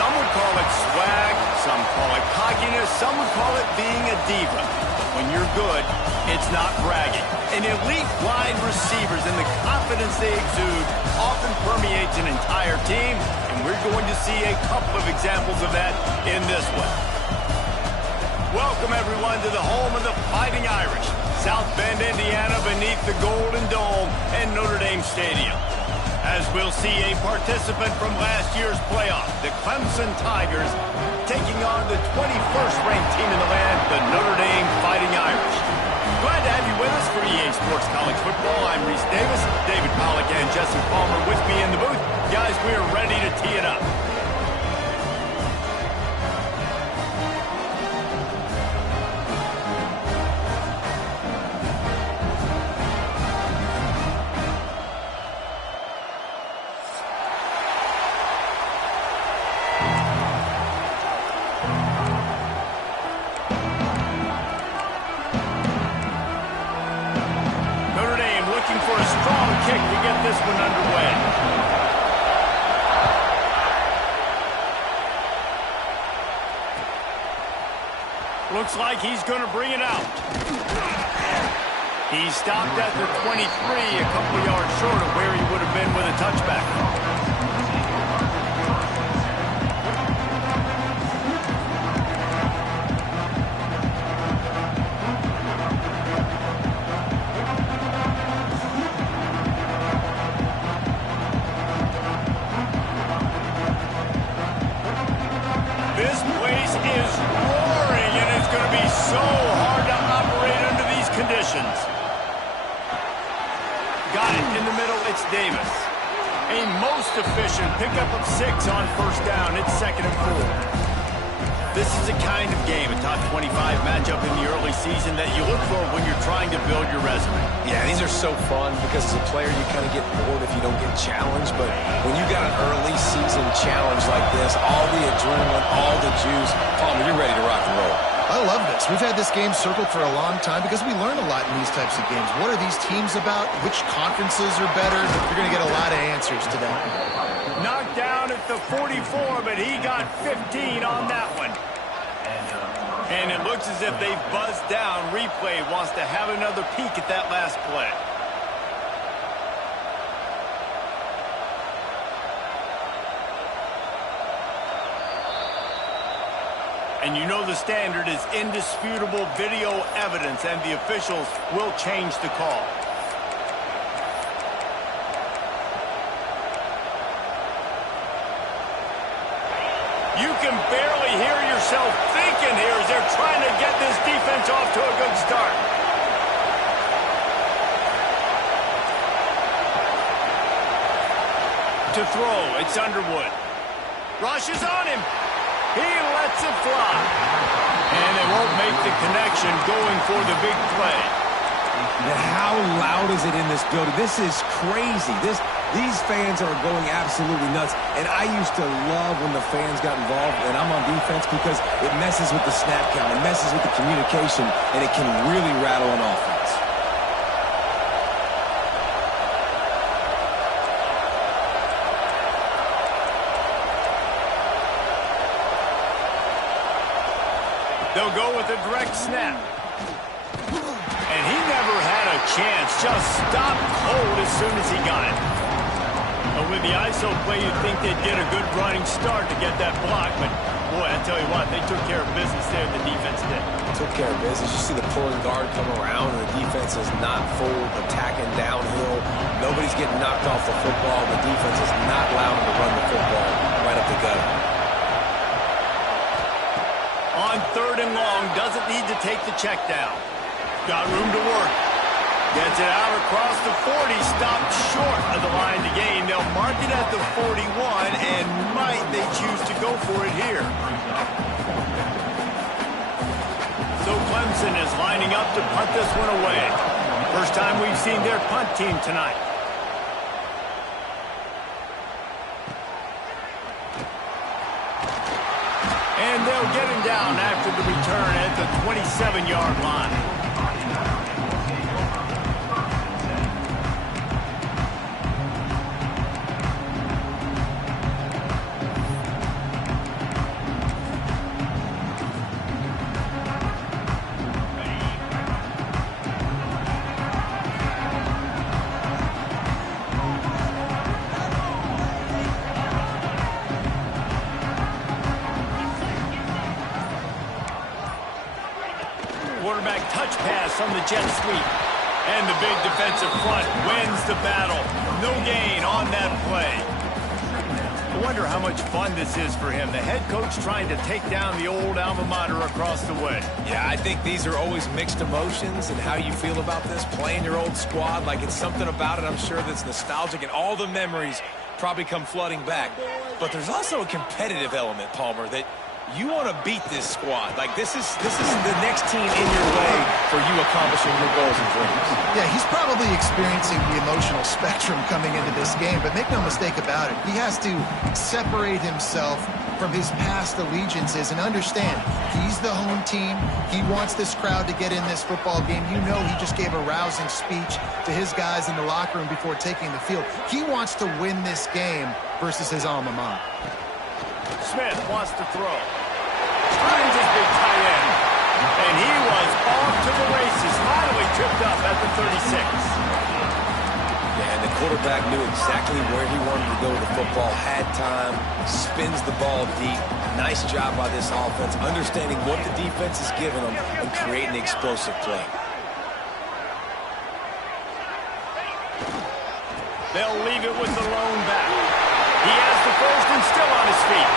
Some would call it swag, some call it cockiness, some would call it being a diva. But when you're good, it's not bragging. And elite wide receivers and the confidence they exude often permeates an entire team, and we're going to see a couple of examples of that in this one. Welcome, everyone, to the home of the Fighting Irish, South Bend, Indiana, beneath the Golden Dome and Notre Dame Stadium. As we'll see a participant from last year's playoff, the Clemson Tigers, taking on the 21st ranked team in the land, the Notre Dame Fighting Irish. Glad to have you with us for EA Sports College Football. I'm Reese Davis, David Pollack and Jesse Palmer with me in the booth. Guys, we are ready to tee it up. For a strong kick to get this one underway. Looks like he's going to bring it out. He stopped at the 23, a couple yards short of where he would have been with a touchback. This place is roaring, and it's going to be so hard to operate under these conditions. Got it in the middle, it's Davis. A most efficient pickup of 6 on first down. It's 2nd and 4. This is a kind of game, a top 25 matchup in the early season that you look for when you're trying to build your resume. Yeah, these are so fun because as a player you kind of get bored if you don't get challenged, but when you got an early season challenge like this, all the adrenaline, all the juice, Palmer, you're ready to rock and roll. I love this. We've had this game circled for a long time because we learn a lot in these types of games. What are these teams about? Which conferences are better? You're going to get a lot of answers to that. Knocked down at the 44, but he got 15 on that one. And it looks as if they've buzzed down. Replay wants to have another peek at that last play. And you know the standard is indisputable video evidence, and the officials will change the call. You can barely hear yourself thinking here as they're trying to get this defense off to a good start. To throw, it's Underwood. Rushes on him. He lets it fly. And they won't make the connection going for the big play. How loud is it in this building? This is crazy. These fans are going absolutely nuts. And I used to love when the fans got involved, and I'm on defense, because it messes with the snap count, it messes with the communication, and it can really rattle an offense. They'll go with a direct snap. And he never had a chance. Just stopped cold as soon as he got it. And with the ISO play, you'd think they'd get a good running start to get that block. But, boy, I tell you what, they took care of business there. The defense did. Took care of business. You see the pulling guard come around, and the defense is not full, attacking downhill. Nobody's getting knocked off the football. The defense is not allowing them to run the football right up the gut. On 3rd and long, doesn't need to take the check down. Got room to work. Gets it out across the 40, stopped short of the line to gain. They'll mark it at the 41, and might they choose to go for it here. So Clemson is lining up to punt this one away. First time we've seen their punt team tonight. And they'll get him down after the return at the 27-yard line. quarterback touch pass on the jet sweep. And the big defensive front wins the battle. No gain on that play. I wonder how much fun this is for him. The head coach trying to take down the old alma mater across the way. Yeah, I think these are always mixed emotions and how you feel about this, playing your old squad. Like, it's something about it, I'm sure, that's nostalgic, and all the memories probably come flooding back. But there's also a competitive element, Palmer, that you want to beat this squad. Like, this is the next team in your way for you accomplishing your goals and dreams. Yeah, he's probably experiencing the emotional spectrum coming into this game, but make no mistake about it. He has to separate himself from his past allegiances and understand he's the home team. He wants this crowd to get in this football game. You know, he just gave a rousing speech to his guys in the locker room before taking the field. He wants to win this game versus his alma mater. Smith wants to throw. Finds his big tight end. And he was off to the races. Finally tripped up at the 36. Yeah, and the quarterback knew exactly where he wanted to go with the football, had time, spins the ball deep. Nice job by this offense, understanding what the defense is giving them and creating the explosive play. They'll leave it with the lone back. He has the first and still on his feet.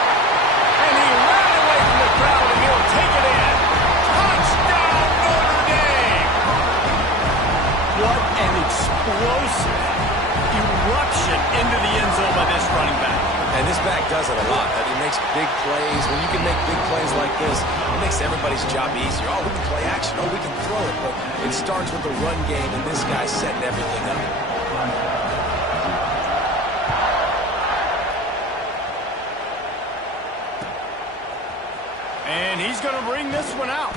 And he ran away from the crowd, and he'll take it in. Touchdown, Notre Dame! What an explosive eruption into the end zone by this running back. And this back does it a lot. He makes big plays. When you can make big plays like this, it makes everybody's job easier. Oh, we can play action. Oh, we can throw it. But it starts with the run game, and this guy's setting everything up. And he's going to bring this one out.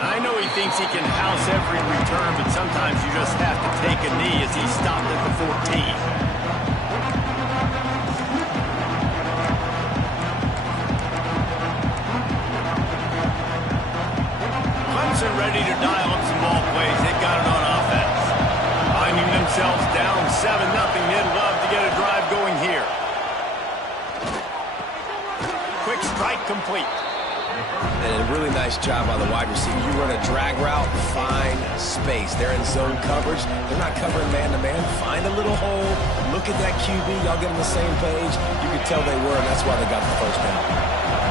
I know he thinks he can house every return, but sometimes you just have to take a knee as he stopped at the 14. Clemson ready to dial up some ball plays. They've got it on offense. Finding themselves down 7-0. They'd love to get a drive going here. Quick strike complete. And a really nice job by the wide receiver. You run a drag route, find space. They're in zone coverage. They're not covering man-to-man. Find a little hole. Look at that QB. Y'all get on the same page. You could tell they were, and that's why they got the first down.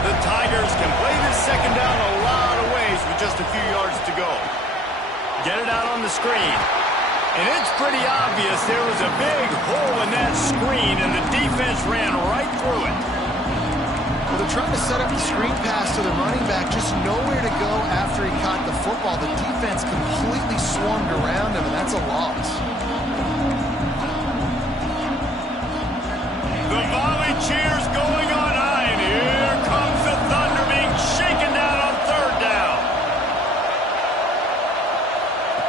The Tigers can play this second down a lot of ways with just a few yards to go. Get it out on the screen. And it's pretty obvious there was a big hole in that screen, and the defense ran right through it. Well, they're trying to set up the screen pass to the running back, just nowhere to go after he caught the football. The defense completely swarmed around him, and that's a loss. The volley cheers going on high, and here comes the Thunder being shaken down on third down.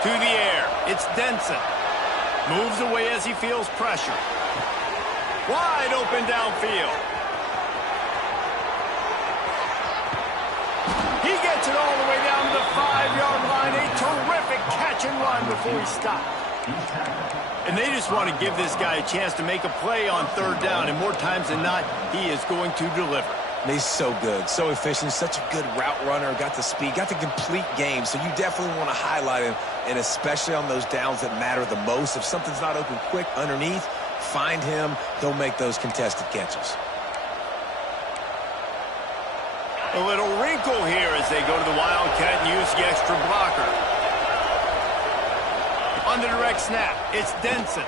To the air, it's Denson. Moves away as he feels pressure. Wide open downfield. He gets it all the way down to the 5-yard line. A terrific catch and run before he stopped. And they just want to give this guy a chance to make a play on third down. And more times than not, he is going to deliver. He's so good, so efficient, such a good route runner, got the speed, got the complete game. So you definitely want to highlight him, and especially on those downs that matter the most. If something's not open quick underneath, find him. He'll make those contested catches. A little wrinkle here as they go to the Wildcat and use the extra blocker. On the direct snap, it's Denson.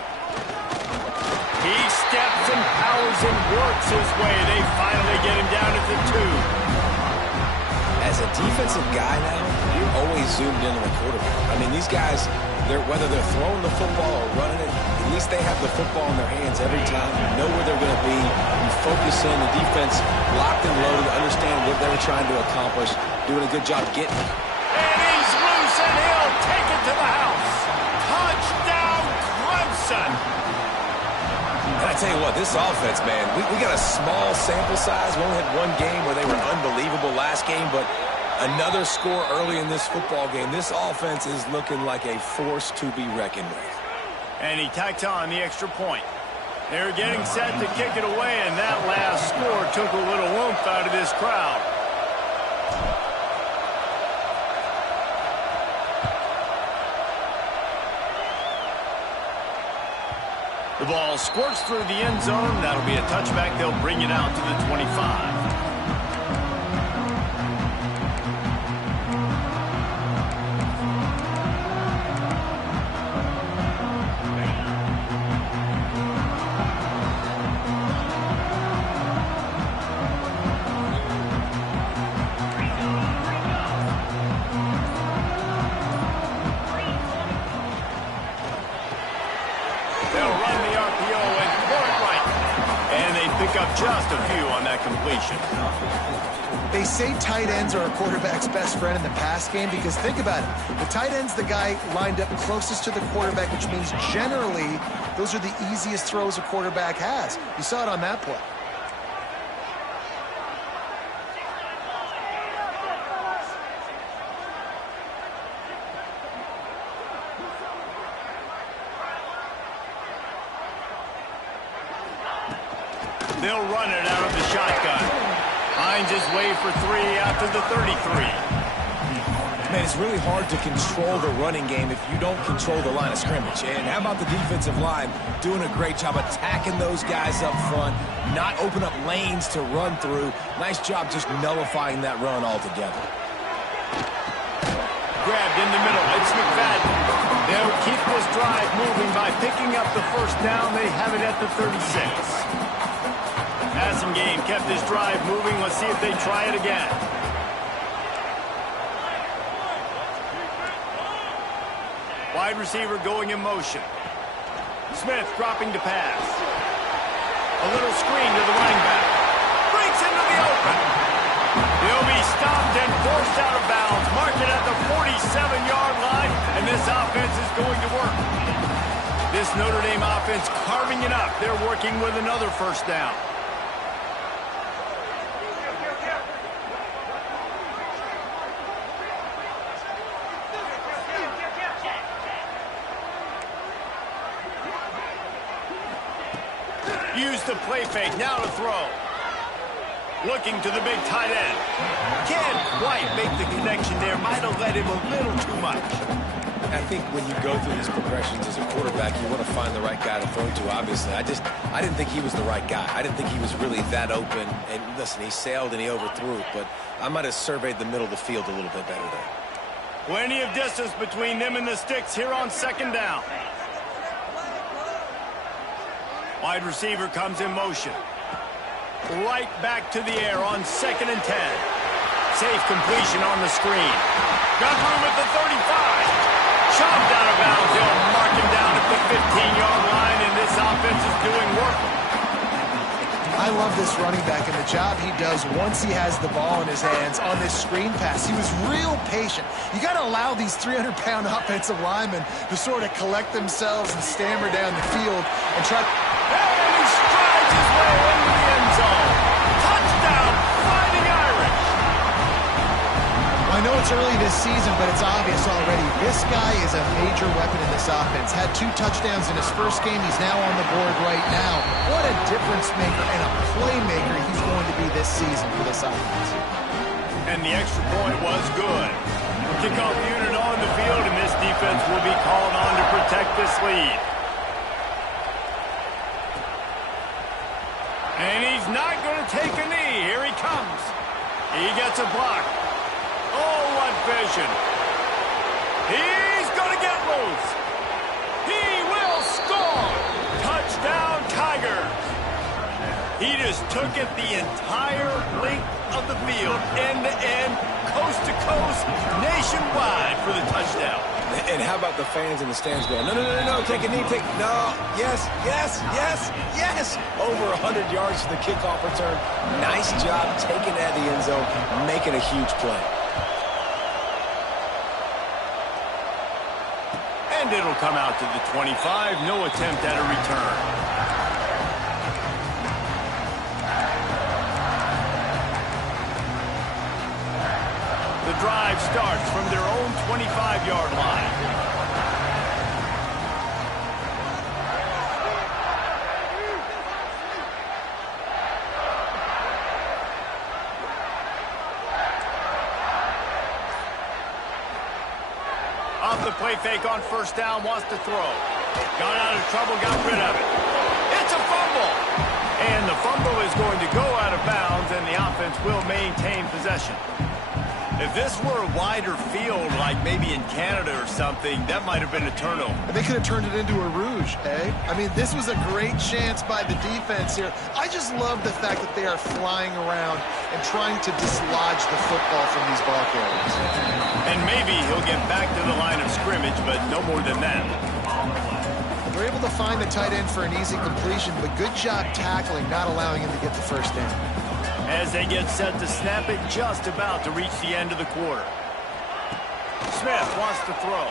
He steps and powers and works his way. They finally get him down at the 2. As a defensive guy now, you're always zoomed in on the quarterback. I mean, these guys, whether they're throwing the football or running it, at least they have the football in their hands every time. You know where they're going to be. You focus in. The defense locked and loaded, understand what they were trying to accomplish, doing a good job getting it. And he's loose, and he'll take it to the house. Touchdown, Clemson. And I tell you what, this offense, man, we got a small sample size. We only had one game where they were unbelievable last game, but another score early in this football game. This offense is looking like a force to be reckoned with. And he tacked on the extra point. They're getting set to kick it away, and that last score took a little oomph out of this crowd. The ball squirts through the end zone. That'll be a touchback. They'll bring it out to the 25. Just a few on that completion. They say tight ends are a quarterback's best friend in the pass game because think about it. The tight end's the guy lined up closest to the quarterback, which means generally those are the easiest throws a quarterback has. You saw it on that play. They'll run it out of the shotgun. Finds his way for 3 out to the 33. Man, it's really hard to control the running game if you don't control the line of scrimmage. And how about the defensive line doing a great job attacking those guys up front, not open up lanes to run through. Nice job just nullifying that run altogether. Grabbed in the middle. It's McFadden. They'll keep this drive moving by picking up the first down. They have it at the 36. Passing game kept this drive moving. Let's see if they try it again. Wide receiver going in motion. Smith dropping to pass. A little screen to the running back. Breaks into the open. He'll be stopped and forced out of bounds. Mark it at the 47-yard line, and this offense is going to work. This Notre Dame offense carving it up. They're working with another first down. Use the play fake, now to throw. Looking to the big tight end. Can't quite make the connection there. Might have led him a little too much. I think when you go through these progressions as a quarterback, you want to find the right guy to throw to, obviously. I didn't think he was the right guy. I didn't think he was really that open. And listen, he sailed and he overthrew it, but I might have surveyed the middle of the field a little bit better there. Plenty of distance between them and the sticks here on second down. Wide receiver comes in motion. Right back to the air on 2nd and 10. Safe completion on the screen. Got room at the 35. Shoved out of bounds. They'll mark him down at the 15-yard line, and this offense is doing work. I love this running back and the job he does once he has the ball in his hands on this screen pass. He was real patient. You got to allow these 300-pound offensive linemen to sort of collect themselves and stammer down the field and try to... And he strides his way into the end zone. Touchdown, Fighting Irish. I know it's early this season, but it's obvious already. This guy is a major weapon in this offense. Had 2 touchdowns in his first game. He's now on the board right now. What a difference maker and a playmaker he's going to be this season for this offense. And the extra point was good. Kickoff unit on the field, and this defense will be called on to protect this lead. And he's not going to take a knee. Here he comes. He gets a block. Oh, what vision. He's going to get loose. He will score. Touchdown, Tigers. He just took it the entire length of the field, end to end, coast to coast, nationwide for the touchdown. And how about the fans in the stands going, no, no, no, no, take a knee, no, yes, yes, yes, yes. Over 100 yards to the kickoff return. Nice job taking that to the end zone, making a huge play. And it'll come out to the 25. No attempt at a return. The drive starts from their own 25-yard line. Off the play fake on first down, wants to throw. Got out of trouble, got rid of it. is going to go out of bounds, and the offense will maintain possession. If this were a wider field, like maybe in Canada or something, that might have been a turnover. They could have turned it into a rouge, eh? I mean, this was a great chance by the defense here. I just love the fact that they are flying around and trying to dislodge the football from these ball carriers. And maybe he'll get back to the line of scrimmage, but no more than that. They're able to find the tight end for an easy completion, but good job tackling, not allowing him to get the first down. As they get set to snap it, just about to reach the end of the quarter. Smith wants to throw.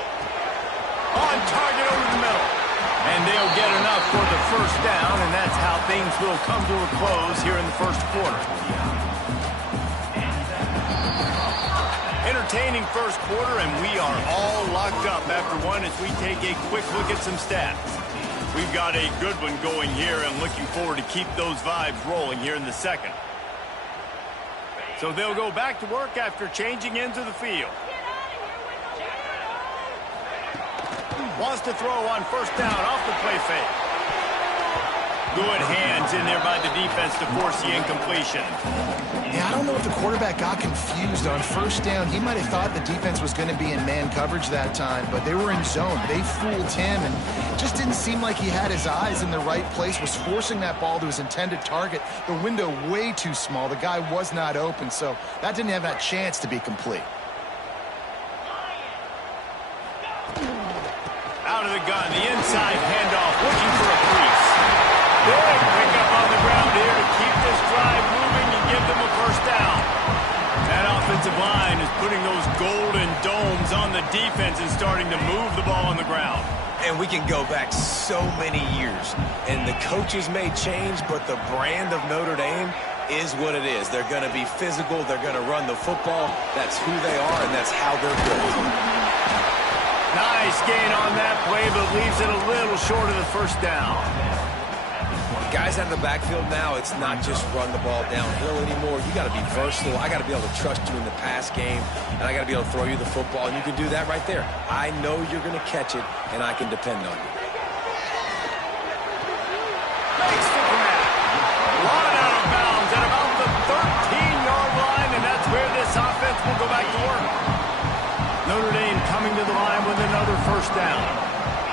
On target over the middle. And they'll get enough for the first down, and that's how things will come to a close here in the first quarter. Entertaining first quarter, and we are all locked up after one as we take a quick look at some stats. We've got a good one going here, and looking forward to keep those vibes rolling here in the second. So they'll go back to work after changing into the field. Wants to throw on first down off the play fake. Good hands in there by the defense to force the incompletion. Yeah, I don't know if the quarterback got confused on first down. He might have thought the defense was going to be in man coverage that time, but they were in zone. They fooled him, and it just didn't seem like he had his eyes in the right place, was forcing that ball to his intended target. The window way too small. The guy was not open, so that didn't have that chance to be complete. Out of the gun, the inside handoff, looking for a crease. Big pickup on the ground here to keep this drive moving and give them a first down. That offensive line is putting those golden domes on the defense and starting to move the ball on the ground. And we can go back so many years. And the coaches may change, but the brand of Notre Dame is what it is. They're going to be physical. They're going to run the football. That's who they are, and that's how they're built. Nice gain on that play, but leaves it a little short of the first down. Guys out of the backfield now, it's not just run the ball downhill anymore. You got to be versatile. I got to be able to trust you in the pass game, and I got to be able to throw you the football, and you can do that right there. I know you're going to catch it, and I can depend on you. Makes the grab. Run out of bounds at about the 13-yard line, and that's where this offense will go back to work. Notre Dame coming to the line with another first down.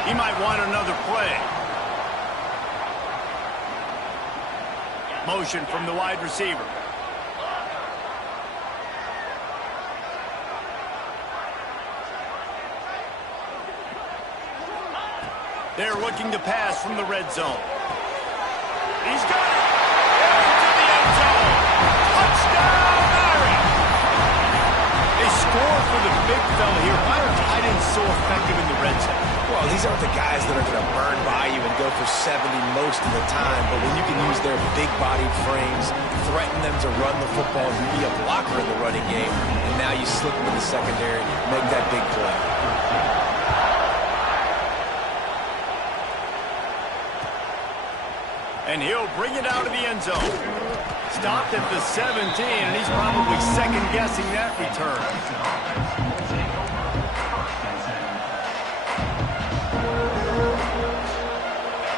He might want another play. Motion from the wide receiver. They're looking to pass from the red zone. He's got it. Into the end zone. Touchdown, Irish. They score for the big fella here. Why are tight ends so effective in the red zone? Well, these aren't the guys that are going to burn by you and go for 70 most of the time, but when you can use their big-bodied frames, threaten them to run the football, and be a blocker in the running game, and now you slip them in the secondary, make that big play. And he'll bring it out of the end zone. Stopped at the 17, and he's probably second-guessing that return.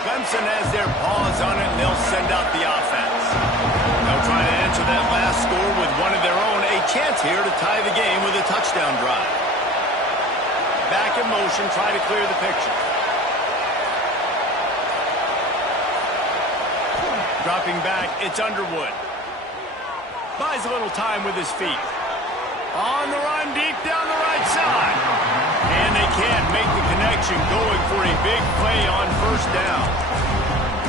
Clemson has their paws on it, and they'll send out the offense. They'll try to answer that last score with one of their own. A chance here to tie the game with a touchdown drive. Back in motion, try to clear the picture. Dropping back, it's Underwood. Buys a little time with his feet. On the run, deep down the right side. And they can't make the connection, going for a big play on first down.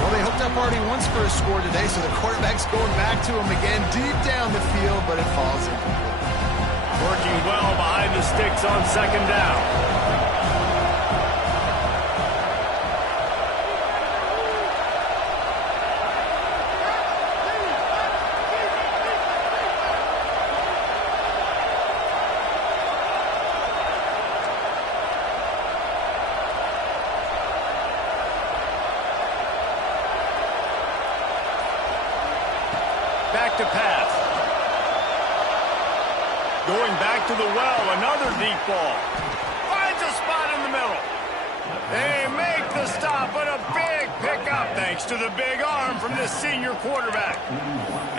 Well, they hooked up already once for a score today, so the quarterback's going back to him again deep down the field, but it falls in. Working well behind the sticks on second down. Back to pass. Going back to the well, another deep ball. Finds a spot in the middle. They make the stop, but a big pickup. They Thanks to the big arm from this senior quarterback.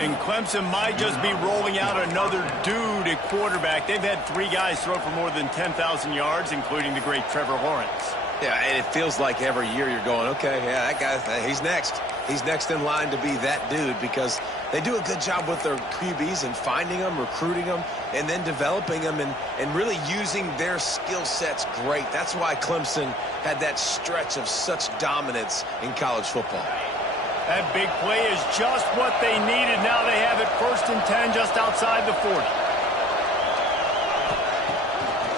And Clemson might just be rolling out another dude at quarterback. They've had 3 guys throw for more than 10,000 yards, including the great Trevor Lawrence. Yeah, and it feels like every year you're going, okay, yeah, that guy, he's next. He's next in line to be that dude because they do a good job with their QBs and finding them, recruiting them, and then developing them and really using their skill sets great. That's why Clemson had that stretch of such dominance in college football. That big play is just what they needed. Now they have it 1st and 10 just outside the 40.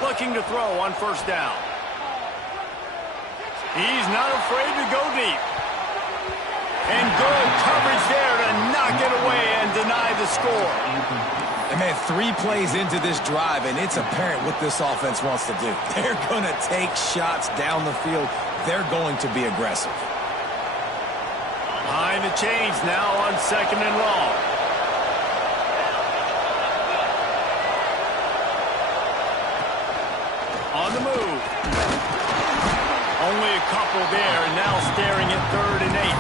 Looking to throw on 1st down. He's not afraid to go deep. And good coverage there to knock it away and deny the score. And man, 3 plays into this drive, and it's apparent what this offense wants to do. They're going to take shots down the field. They're going to be aggressive. Behind the chains now on 2nd and long. On the move. Only a couple there, and now staring at 3rd and 8.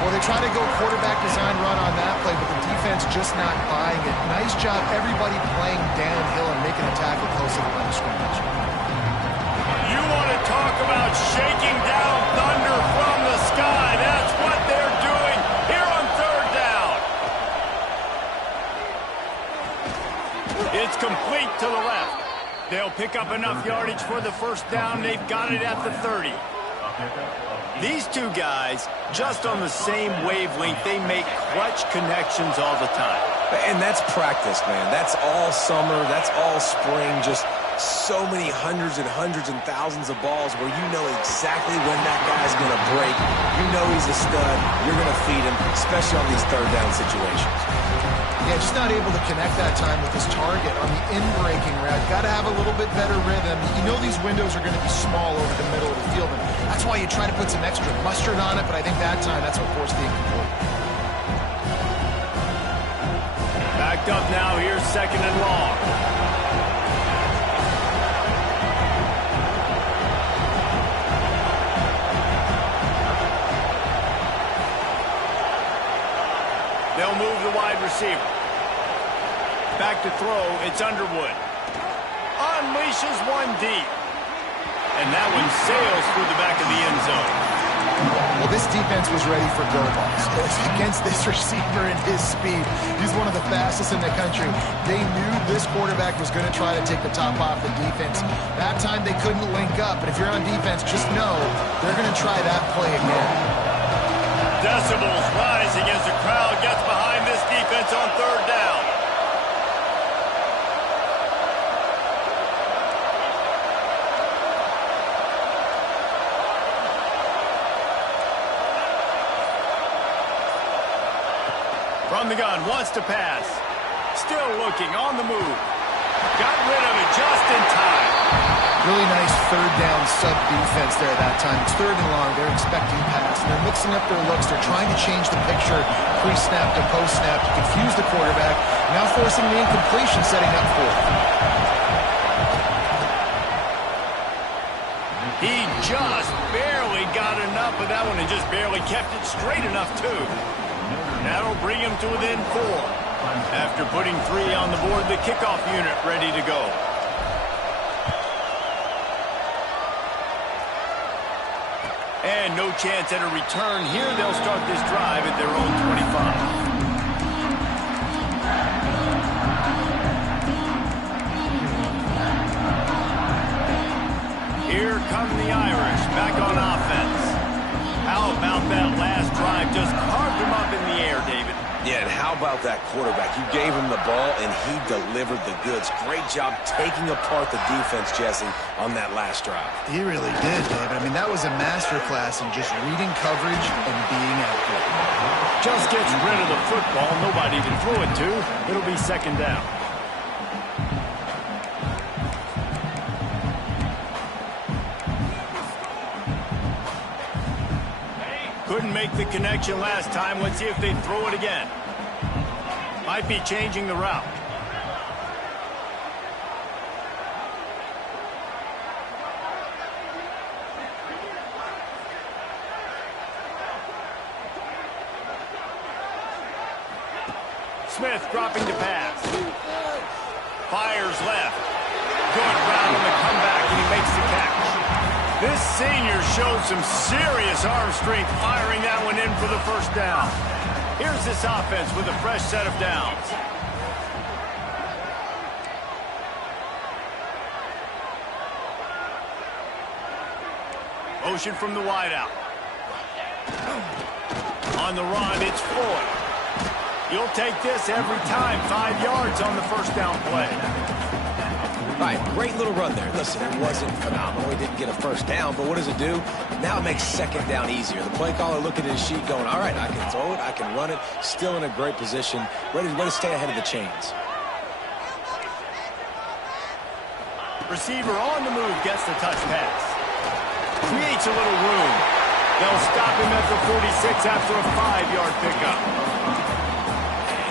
Well, they try to go quarterback design run on that play, but the defense just not buying it. Nice job, everybody playing downhill and making a tackle close to the line of scrimmage. You want to talk about shaking down thunder from the sky. That's what they're doing here on 3rd down. It's complete to the left. They'll pick up enough yardage for the 1st down. They've got it at the 30. These 2 guys, just on the same wavelength, they make clutch connections all the time. And that's practice, man. That's all summer. That's all spring. Just so many hundreds and thousands of balls where you know exactly when that guy's going to break. You know he's a stud. You're going to feed him, especially on these 3rd down situations. Yeah, just not able to connect that time with his target on the in-breaking route. Got to have a little bit better rhythm. You know these windows are going to be small over the middle of the field, and that's why you try to put some extra mustard on it, but I think that time that's what forced the incomplete. Backed up now, here's 2nd and long. They'll move the wide receiver. Back to throw, it's Underwood. Unleashes one deep. And that one sails through the back of the end zone. Well, this defense was ready for go balls. Against this receiver and his speed, he's one of the fastest in the country. They knew this quarterback was going to try to take the top off the defense. That time they couldn't link up, but if you're on defense, just know they're going to try that play again. Decibels rising as the crowd gets behind this defense on 3rd down. From the gun, wants to pass. Still looking, on the move. Got rid of it just in time. Really nice 3rd down sub-defense there that time. It's 3rd and long. They're expecting pass. And they're mixing up their looks. They're trying to change the picture pre-snap to post-snap to confuse the quarterback. Now forcing the incompletion, setting up 4th. He just barely got enough of that one and just barely kept it straight enough, too. That'll bring him to within 4. After putting 3 on the board, the kickoff unit ready to go. And no chance at a return here. They'll start this drive at their own 25. Here come the Irish back on offense. How about that last drive? Just carved him up in the air, David. Yeah, and how about that quarterback? You gave him the ball, and he delivered the goods. Great job taking apart the defense, Jesse, on that last drive. He really did, David. I mean, that was a masterclass in just reading coverage and being accurate. Just gets rid of the football. Nobody to throw it to. It'll be 2nd down. Couldn't make the connection last time. Let's see if they throw it again. Might be changing the route. Smith dropping to pass. Fires left. Good route on the comeback, and he makes the catch. This senior showed some serious arm strength firing that one in for the first down. Here's this offense with a fresh set of downs. Motion from the wideout. On the run, it's Floyd. You'll take this every time. 5 yards on the first down play. All right, great little run there. Listen, it wasn't phenomenal. He didn't get a first down, but what does it do? Now it makes second down easier. The play caller looking at his sheet going, all right, I can throw it, I can run it, still in a great position, ready to stay ahead of the chains. Receiver on the move gets the touch pass. Creates a little room. They'll stop him at the 46 after a 5-yard pickup.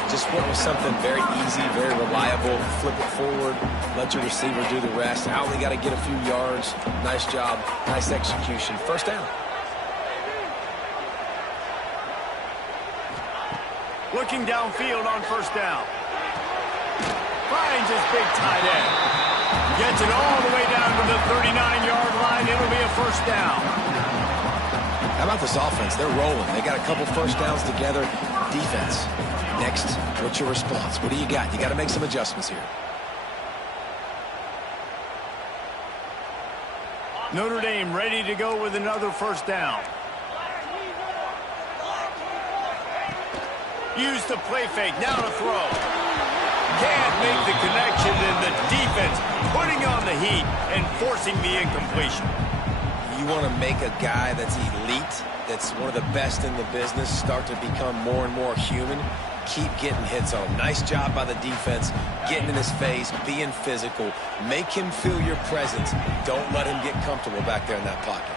Just went with something very easy, very reliable. Flip it forward, let your receiver do the rest. I only got to get a few yards. Nice job, nice execution. First down. Looking downfield on first down. Finds his big tight end. Gets it all the way down to the 39-yard line. It'll be a first down. How about this offense? They're rolling. They got a couple first downs together. Defense. Next, what's your response? What do you got? You got to make some adjustments here. Notre Dame ready to go with another first down. Use the play fake. Now to throw. Can't make the connection, and the defense putting on the heat and forcing the incompletion. You want to make a guy that's elite, that's one of the best in the business, start to become more and more human. Keep getting hits on him. Nice job by the defense, getting in his face, being physical. Make him feel your presence. Don't let him get comfortable back there in that pocket.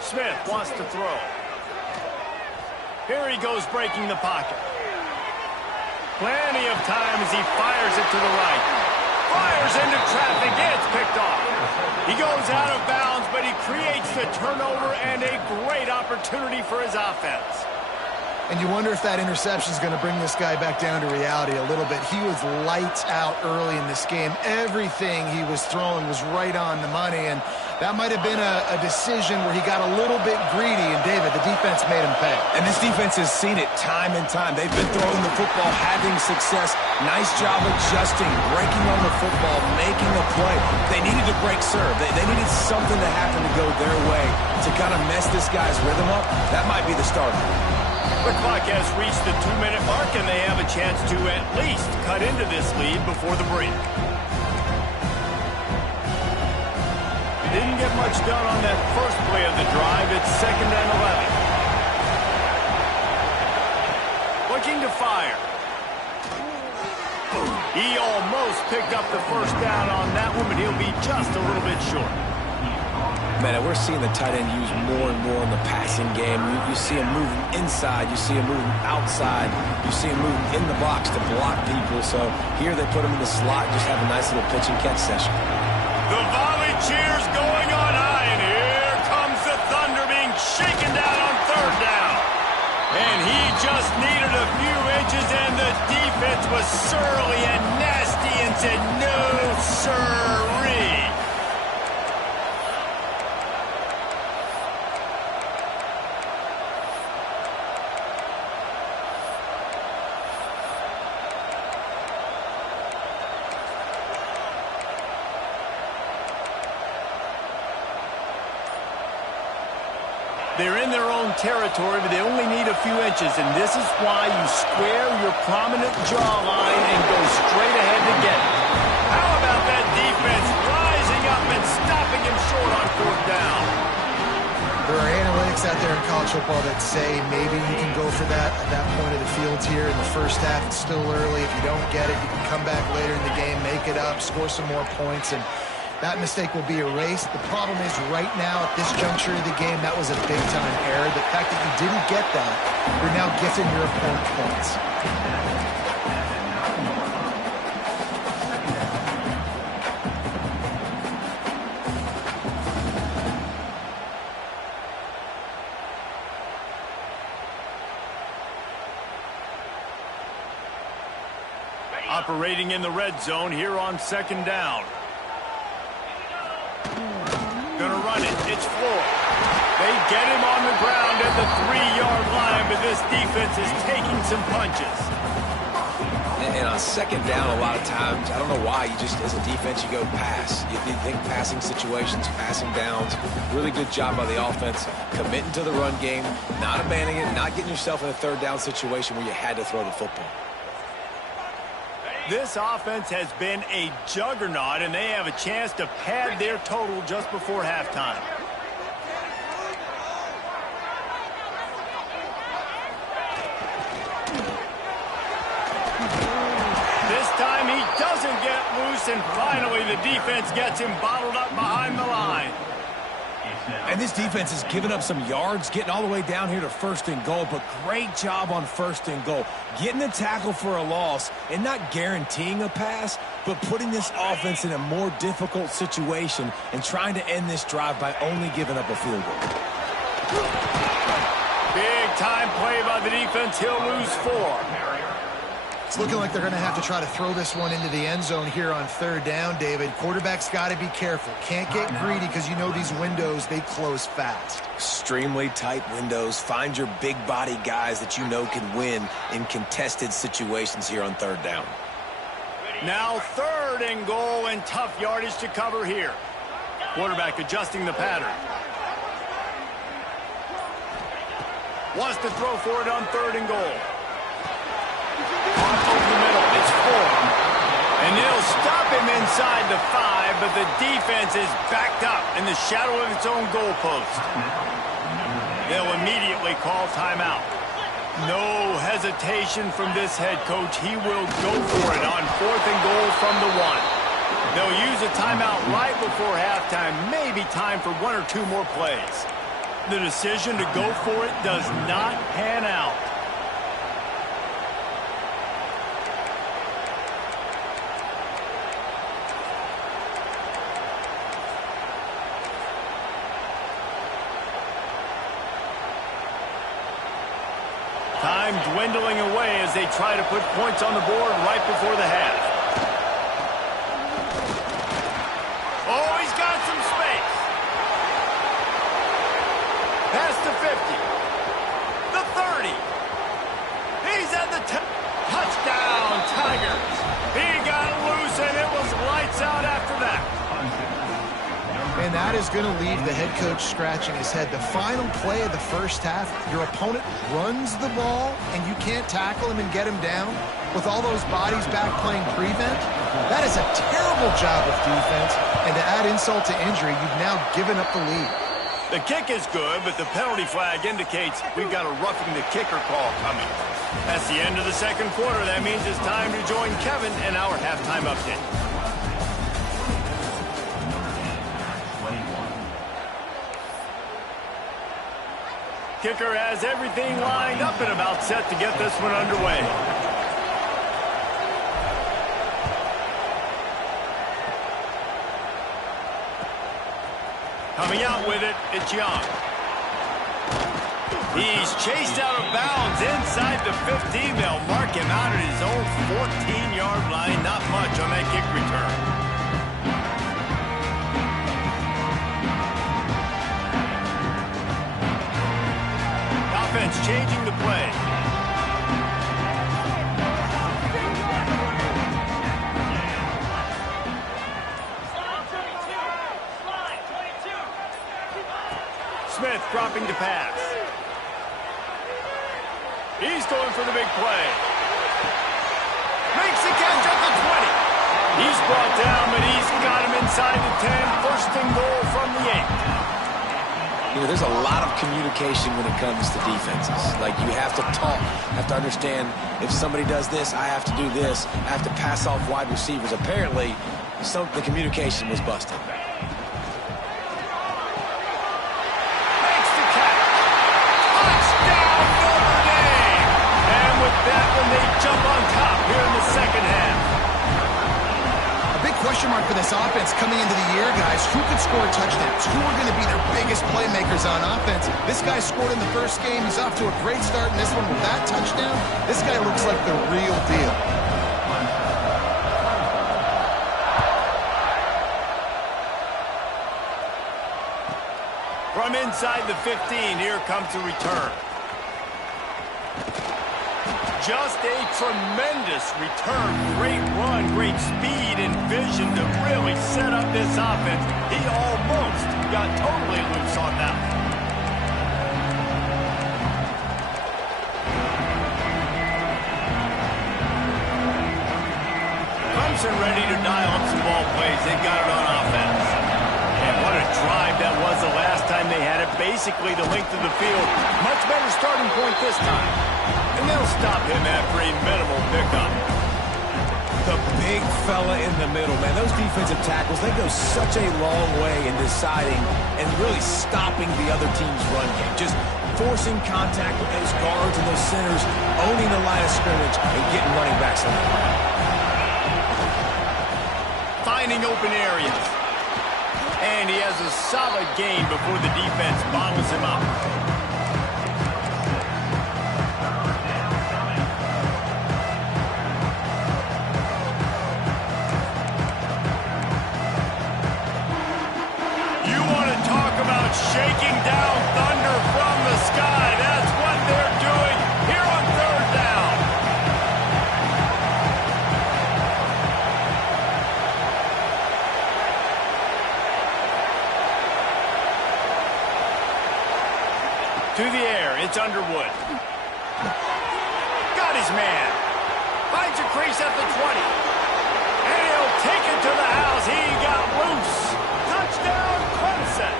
Smith wants to throw. Here he goes breaking the pocket. Plenty of time as he fires it to the right. Fires into traffic. It's picked off. He goes out of bounds, but he creates the turnover and a great opportunity for his offense. And you wonder if that interception is going to bring this guy back down to reality a little bit. He was lights out early in this game. Everything he was throwing was right on the money, and that might have been a decision where he got a little bit greedy, and David, the defense made him pay. And this defense has seen it time and time. They've been throwing the football, having success. Nice job adjusting, breaking on the football, making a play. They needed to break serve. They needed something to happen to go their way to kind of mess this guy's rhythm up. That might be the starter. The clock has reached the 2-minute mark, and they have a chance to at least cut into this lead before the break. Didn't get much done on that first play of the drive. It's 2nd and 11. Looking to fire. He almost picked up the first down on that one, but he'll be just a little bit short. Man, we're seeing the tight end used more and more in the passing game. You see him moving inside. You see him moving outside. You see him moving in the box to block people. So here they put him in the slot, just have a nice little pitch and catch session. The volley cheers going on high, and here comes the Thunder being shaken down on 3rd down. And he just needed a few inches, and the defense was surly and nasty and said, no, sirree. They're in their own territory, but they only need a few inches, and this is why you square your prominent jawline and go straight ahead to get it. How about that defense rising up and stopping him short on 4th down? There are analytics out there in college football that say maybe you can go for that at that point of the field here in the first half. It's still early. If you don't get it, you can come back later in the game, make it up, score some more points, and That mistake will be erased. The problem is right now at this juncture of the game, that was a big-time error. The fact that you didn't get that, you're now gifting your opponent points. Operating in the red zone here on second down. Gonna run it. It's Floyd. They get him on the ground at the 3-yard line, but this defense is taking some punches. And on second down, a lot of times, I don't know why, you just, as a defense, you go pass. You think passing situations, passing downs. Really good job by the offense, committing to the run game, not abandoning it, not getting yourself in a third down situation where you had to throw the football. This offense has been a juggernaut, and they have a chance to pad their total just before halftime. This time he doesn't get loose, and finally the defense gets him bottled up behind the line. And this defense has given up some yards, getting all the way down here to first and goal, but great job on first and goal. Getting the tackle for a loss and not guaranteeing a pass, but putting this offense in a more difficult situation and trying to end this drive by only giving up a field goal. Big time play by the defense. He'll lose 4. It's looking like they're going to have to try to throw this one into the end zone here on third down, David. Quarterback's got to be careful. Can't get greedy because you know these windows, they close fast. Extremely tight windows. Find your big body guys that you know can win in contested situations here on third down. Now third and goal, and tough yardage to cover here. Quarterback adjusting the pattern. Wants to throw for it on third and goal. Over the middle, it's 4. And they'll stop him inside the 5, but the defense is backed up in the shadow of its own goalpost. They'll immediately call timeout. No hesitation from this head coach. He will go for it on 4th and goal from the 1. They'll use a timeout right before halftime, maybe time for 1 or 2 more plays. The decision to go for it does not pan out. Time dwindling away as they try to put points on the board right before the half. Oh, he's got some space. Past the 50. The 30. He's at the touchdown, Tigers. He got loose, and it was lights out after that. And that is going to leave the head coach scratching his head. The final play of the first half, your opponent runs the ball, and you can't tackle him and get him down with all those bodies back playing prevent. That is a terrible job of defense, and to add insult to injury, you've now given up the lead. The kick is good, but the penalty flag indicates we've got a roughing the kicker call coming. That's the end of the second quarter. That means it's time to join Kevin in our halftime update. Kicker has everything lined up and about set to get this one underway. Coming out with it, it's Young. He's chased out of bounds inside the 15. They'll mark him out at his own 14-yard line. Not much on that kick return. Offense changing the play. Smith dropping to pass. He's going for the big play. Makes the catch at the 20. He's brought down, but he's got him inside the 10. First and goal from the 8. You know, there's a lot of communication when it comes to defenses. Like, you have to talk. have to understand if somebody does this, I have to do this. I have to pass off wide receivers. Apparently, the communication was busted. Makes the catch. Touchdown, Notre Dame! And with that one, they jump on top here in the second half. A big question mark for this offense coming into the year, guys. Who could score touchdowns? Who are going to be their biggest playmakers on offense? This guy scored in the first game. He's off to a great start in this one with that touchdown. This guy looks like the real deal. From inside the 15, here comes the return. Just a tremendous return. Great run, great speed and vision to really set up this offense. He almost got totally loose on that one. Clemson ready to dial up some ball plays. They got it on offense. And what a drive that was the last time they had it. Basically the length of the field. Much better starting point this time. And they'll stop him after a minimal pickup. The big fella in the middle, man. Those defensive tackles, they go such a long way in deciding and really stopping the other team's run game. Just forcing contact with those guards and those centers, owning the line of scrimmage, and getting running backs on the ground. Finding open areas. And he has a solid gain before the defense bottles him up. You want to talk about shaking down thunder from the sky. That's what they're doing here on third down. To the air, it's Underwood. Got his man. Finds a crease at the 20. And he'll take it to the house. He got loose. Touchdown, Clemson.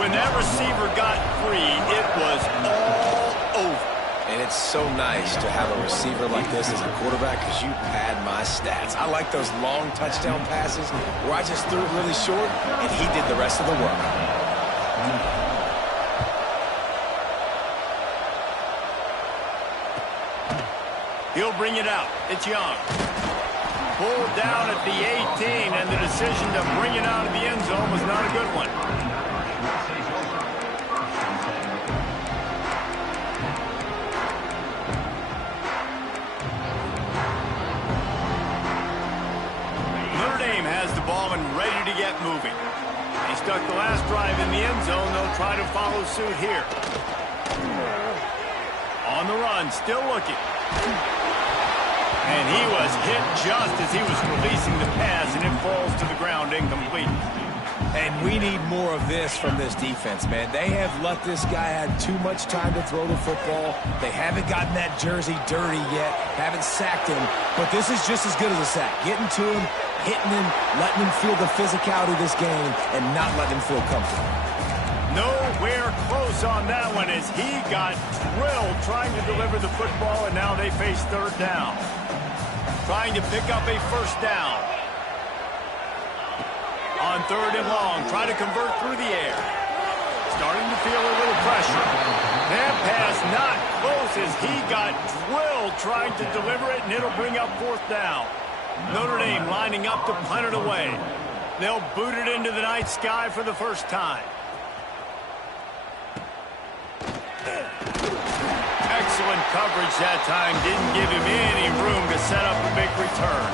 When that receiver got free, it was all over. And it's so nice to have a receiver like this as a quarterback because you pad my stats. I like those long touchdown passes where I just threw it really short and he did the rest of the work. He'll bring it out. It's Young. Pulled down at the 18, and the decision to bring it out of the end zone was not a good one. Notre Dame has the ball and ready to get moving. They stuck the last drive in the end zone. They'll try to follow suit here. On the run, still looking. And he was hit just as he was releasing the pass, and it falls to the ground incomplete. And we need more of this from this defense, man. They have let this guy have too much time to throw the football. They haven't gotten that jersey dirty yet, haven't sacked him. But this is just as good as a sack. Getting to him, hitting him, letting him feel the physicality of this game, and not letting him feel comfortable. Nowhere close on that one as he got drilled trying to deliver the football, and now they face third down. Trying to pick up a first down. On third and long, try to convert through the air. Starting to feel a little pressure. That pass not close as he got drilled trying to deliver it, and it'll bring up fourth down. Notre Dame lining up to punt it away. They'll boot it into the night sky for the first time. Excellent coverage that time. Didn't give him any room to set up a big return.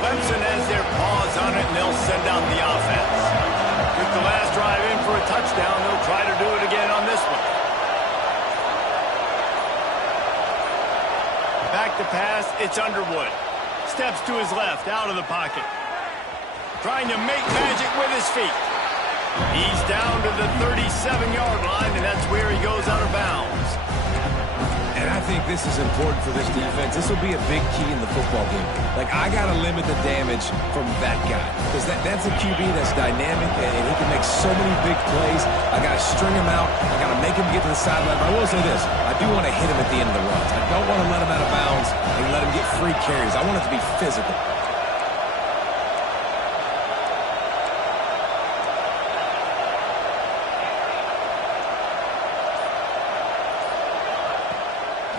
Clemson has their paws on it, and they'll send out the offense. Took the last drive in for a touchdown. They'll try to do it again on this one. Back to pass. It's Underwood. Steps to his left, out of the pocket. Trying to make magic with his feet. He's down to the 37-yard line, and that's where he goes out of bounds. And I think this is important for this defense. This will be a big key in the football game. Like, I got to limit the damage from that guy. Because that's a QB that's dynamic, and he can make so many big plays. I got to string him out. I got to make him get to the sideline. But I will say this. I do want to hit him at the end of the runs. I don't want to let him out of bounds and let him get free carries. I want it to be physical.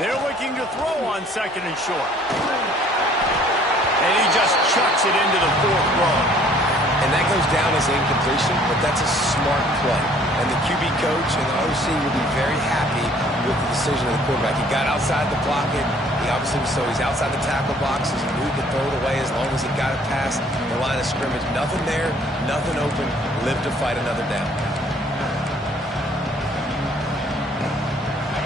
They're looking to throw on 2nd and short. And he just chucks it into the 4th row. And that goes down as incompletion, but that's a smart play. And the QB coach and the OC will be very happy with the decision of the quarterback. He got outside the pocket. He's outside the tackle boxes. He knew he could throw it away as long as he got it past the line of scrimmage. Nothing there, nothing open. Live to fight another down.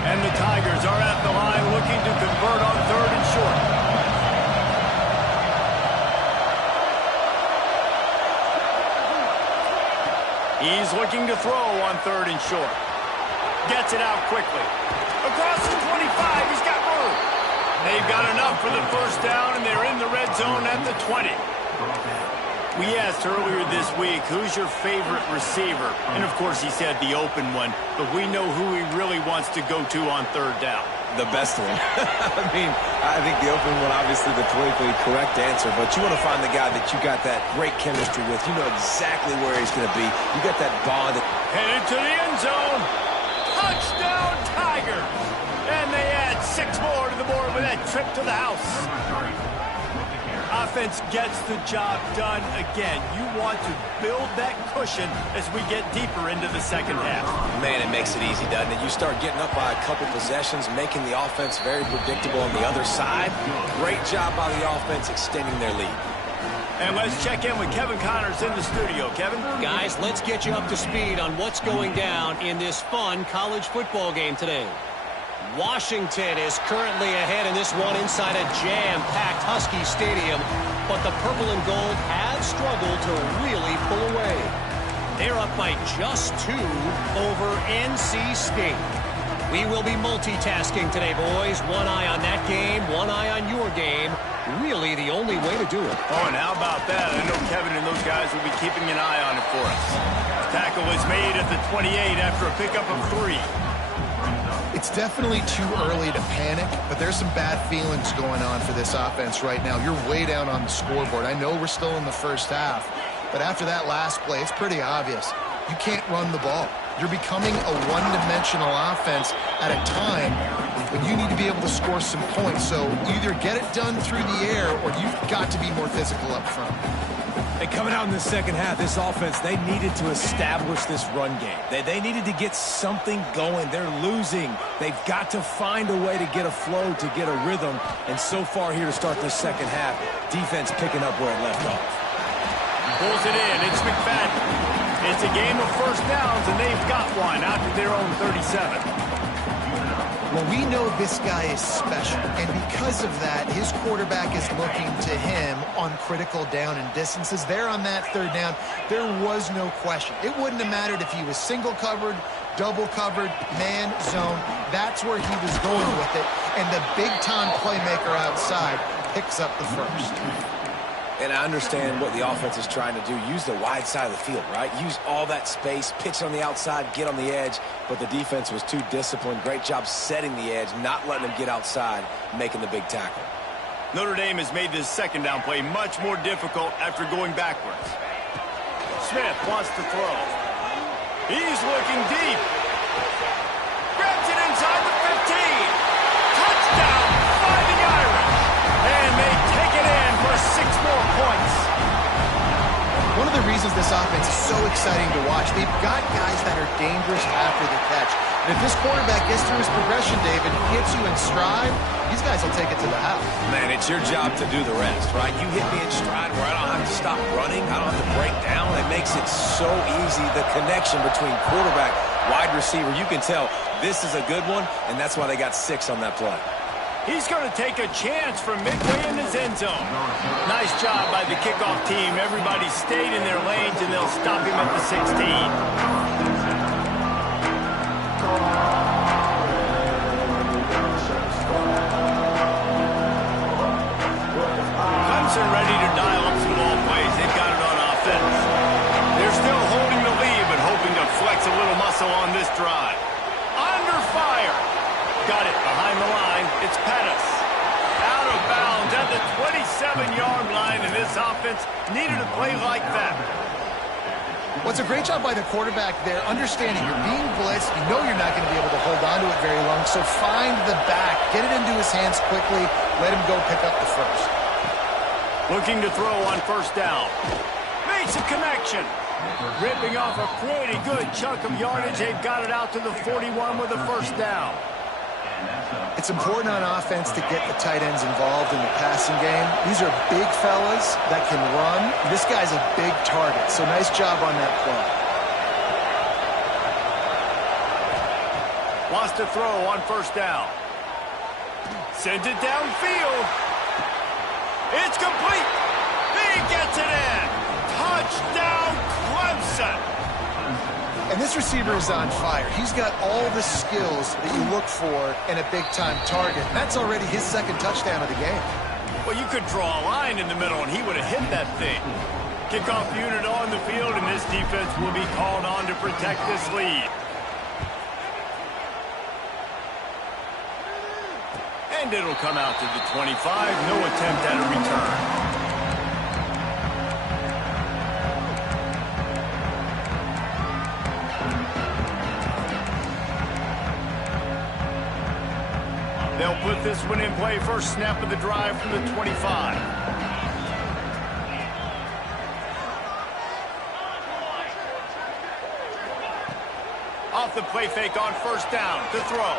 And the Tigers are at the line looking to convert on 3rd and short. He's looking to throw on 3rd and short. Gets it out quickly. Across the 25, he's got room. They've got enough for the 1st down, and they're in the red zone at the 20. We asked earlier this week, who's your favorite receiver? And, of course, he said the open one, but we know who he really wants to go to on 3rd down. The best one. I think the open one, obviously the politically correct answer, but you want to find the guy that you got that great chemistry with. You know exactly where he's going to be. You got that bond. Headed to the end zone. Touchdown, Tigers! And they add 6 more to the board with that trip to the house. Offense gets the job done again. You want to build that cushion as we get deeper into the 2nd half. Man, it makes it easy, doesn't it? You start getting up by a couple possessions, making the offense very predictable on the other side. Great job by the offense extending their lead. And let's check in with Kevin Connors in the studio. Kevin? Guys, let's get you up to speed on what's going down in this fun college football game today. Washington is currently ahead in this one inside a jam-packed Husky Stadium, but the purple and gold have struggled to really pull away. They're up by just 2 over NC State. We will be multitasking today, boys. One eye on that game, one eye on your game. Really the only way to do it. Oh, and how about that? I know Kevin and those guys will be keeping an eye on it for us. Tackle is made at the 28 after a pickup of 3. It's definitely too early to panic, but there's some bad feelings going on for this offense right now. You're way down on the scoreboard. I know we're still in the 1st half, but after that last play, it's pretty obvious. You can't run the ball. You're becoming a one-dimensional offense at a time when you need to be able to score some points. So either get it done through the air or you've got to be more physical up front. And coming out in the 2nd half, this offense, they needed to establish this run game. They needed to get something going. They're losing. They've got to find a way to get a flow, to get a rhythm. And so far here to start this 2nd half, defense picking up where it left off. Pulls it in. It's McFadden. It's a game of 1st downs, and they've got one out to their own 37. Well, we know this guy is special, and because of that, his quarterback is looking to him on critical down and distances. There on that 3rd down, there was no question. It wouldn't have mattered if he was single covered, double covered, man, zone. That's where he was going with it, and the big-time playmaker outside picks up the 1st. And I understand what the offense is trying to do. Use the wide side of the field, right? Use all that space, pitch on the outside, get on the edge. But the defense was too disciplined. Great job setting the edge, not letting them get outside, making the big tackle. Notre Dame has made this 2nd down play much more difficult after going backwards. Smith wants to throw. He's looking deep. Grabs it inside the 15. Touchdown, Fighting Irish. And they take it in for 6 more points. One of the reasons this offense is so exciting to watch, they've got guys that are dangerous after the catch. And if this quarterback gets through his progression, David, hits you in stride, these guys will take it to the house. Man, it's your job to do the rest, right? You hit me in stride where I don't have to stop running. I don't have to break down. It makes it so easy. The connection between quarterback, wide receiver, you can tell this is a good one, and that's why they got 6 on that play. He's going to take a chance from midway in his end zone. Nice job by the kickoff team. Everybody stayed in their lanes, and they'll stop him at the 16. needed a play like that. Well, it's a great job by the quarterback there, understanding you're being blitzed. You know you're not going to be able to hold on to it very long, so find the back. Get it into his hands quickly. Let him go pick up the first. Looking to throw on first down. Makes a connection. Ripping off a pretty good chunk of yardage. They've got it out to the 41 with a first down. It's important on offense to get the tight ends involved in the passing game. These are big fellas that can run. This guy's a big target, so nice job on that play. Wants to throw on first down. Sends it downfield. It's complete. He gets it in. Touchdown, Clemson. And this receiver is on fire. He's got all the skills that you look for in a big-time target. And that's already his second touchdown of the game. Well, you could draw a line in the middle, and he would have hit that thing. Kickoff unit on the field, and this defense will be called on to protect this lead. And it'll come out to the 25. No attempt at a return. They'll put this one in play. First snap of the drive from the 25. Off the play fake on first down to throw.